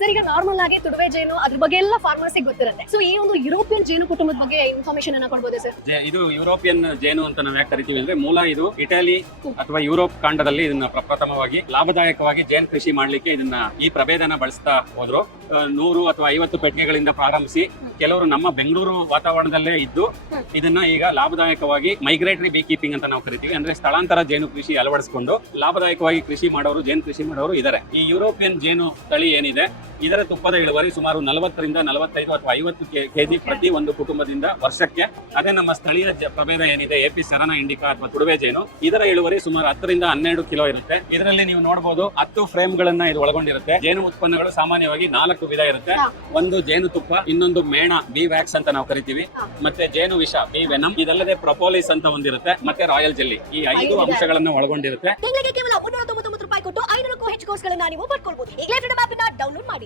Sir, ಈಗ normal ಆಗಿ ತುಡುವೆ ಜೇನು ಅದ್ರ ಬಗ್ಗೆ ಎಲ್ಲ ಫಾರ್ಮರ್ಸಿಗೆ ಗೊತ್ತಿರುತ್ತೆ. ಸೊ ಈ ಒಂದು ಯುರೋಪಿಯನ್ ಜೇನು ಕುಟುಂಬದ ಬಗ್ಗೆ ಇನ್ಫಾರ್ಮೇಶನ್ ಅನ್ನ ಕೊಡ್ಬೋದು ಸರ್? ಇದು ಯುರೋಪಿಯನ್ ಜೇನು ಅಂತ ನಾವು ಯಾಕೆ ಕರಿತೀವಿ ಅಂದ್ರೆ, ಮೂಲ ಇದು ಇಟಲಿ ಅಥವಾ ಯುರೋಪ್ ಖಂಡದಲ್ಲಿ ಇದನ್ನ ಪ್ರಪ್ರಥಮವಾಗಿ ಲಾಭದಾಯಕವಾಗಿ ಜೇನು ಕೃಷಿ ಮಾಡ್ಲಿಕ್ಕೆ ಇದನ್ನ ಈ ಪ್ರಭೇದನ ಬಳಸ್ತಾ ಹೋದ್ರು. 100 ಅಥವಾ 50 ಪೆಟ್ಟಿಗೆಗಳಿಂದ ಪ್ರಾರಂಭಿಸಿ ಕೆಲವರು ನಮ್ಮ ಬೆಂಗಳೂರು ವಾತಾವರಣದಲ್ಲೇ ಇದ್ದು ಇದನ್ನ ಈಗ ಲಾಭದಾಯಕವಾಗಿ ಮೈಗ್ರೇಟರಿ ಬೀ ಕೀಪಿಂಗ್ ಅಂತ ನಾವು ಕರಿತೀವಿ. ಅಂದ್ರೆ ಸ್ಥಳಾಂತರ ಜೇನು ಕೃಷಿ ಅಳವಡಿಸಿಕೊಂಡು ಲಾಭದಾಯಕವಾಗಿ ಕೃಷಿ ಮಾಡೋರು, ಜೇನು ಕೃಷಿ ಮಾಡೋರು ಇದ್ದಾರೆ. ಈ ಯುರೋಪಿಯನ್ ಜೇನು ತಳಿ ಏನಿದೆ ಇದರ ತುಪ್ಪದ ಇಳುವರಿ ಸುಮಾರು 40 ರಿಂದ 45 ಅಥವಾ 50 ಕೆಜಿ ಪ್ರತಿ ಒಂದು ಕುಟುಂಬದಿಂದ ವರ್ಷಕ್ಕೆ. ಅದೇ ನಮ್ಮ ಸ್ಥಳೀಯ ಪ್ರಭೇದ ಏನಿದೆ ಎಪಿ ಸೆರನಾ ಇಂಡಿಕಾ ಅಥವಾ ತುಡುವೆ ಜೇನು, ಇದರ ಇಳುವರಿ ಸುಮಾರು 10 ರಿಂದ 12 ಕಿಲೋ ಇರುತ್ತೆ. ಇದರಲ್ಲಿ ನೀವು ನೋಡಬಹುದು 10 ಫ್ರೇಮ್ ಗಳನ್ನ ಇದು ಒಳಗೊಂಡಿರುತ್ತೆ. ಜೇನು ಉತ್ಪನ್ನಗಳು ಸಾಮಾನ್ಯವಾಗಿ 4 ವಿಧ ಇರುತ್ತೆ. ಒಂದು ಜೇನು ತುಪ್ಪ, ಇನ್ನೊಂದು ಮೇಣ ಬಿ ವ್ಯಾಕ್ಸ್ ಅಂತ ನಾವು ಕರಿತೀವಿ, ಮತ್ತೆ ಜೇನು ವಿಷ ಬಿ ವೆನಮ್, ಇದಲ್ಲದೆ ಪ್ರೊಪೋಲಿಸ್ ಅಂತ ಒಂದಿರುತ್ತೆ, ಮತ್ತೆ ರಾಯಲ್ ಜೆಲ್ಲಿ. ಈ 5 ಅಂಶಗಳನ್ನ ಒಳಗೊಂಡಿರುತ್ತೆ. ಕೇವಲ 199 ರೂಪಾಯಿ ಕೊಟ್ಟು 500ಕ್ಕೂ ಹೆಚ್ಚು ಕೋರ್ಸ್ಗಳನ್ನ ನೀವು ಪಡ್ಕೊಳ್ಬಹುದು. ಈಗಲೇ ಡೌನ್ಲೋಡ್ ಮಾಡಿ.